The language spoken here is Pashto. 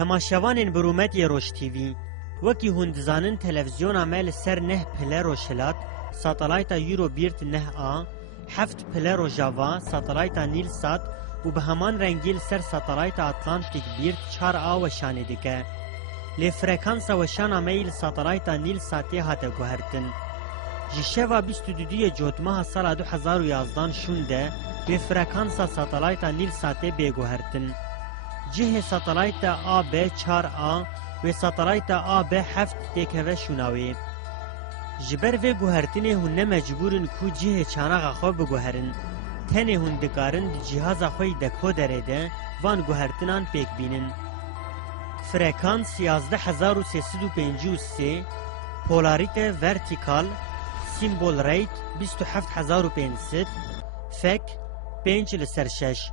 تماشاوانên برومedya Roj TV وکی هون دزانن تلویزیون عمل سر نه پله روشلات ساتلایتا یوروبیرت نه آ هفت پله روژاوا ساتلایتا نیل سات و به همان رنگیل سر ساتلایتا اتلانتیک بیرت 4 آ وشانه دکه لی فرکانسا وشان عمل ساتلایتا نیل ساتی هاته گوهرتن جشوا 22 جوتماه سال 2011 شونده لی فرکانسا ساتلایتا نیل ساتی بگوهرتن جه ساتلایتا آ ب 4 آ و ساتلایتا آ ب 7 تکوه شوناوی جبر و گوهرتنه هون مجبورن کو جه چاناغا خو بگوهرن تنه هون دکارن جهاز خوی دکو درده وان گوهرتنان پیک بینن فرکانس 11353 پولاریت ورتیکال سیمبول ریت 27500 فک 5 لسر 6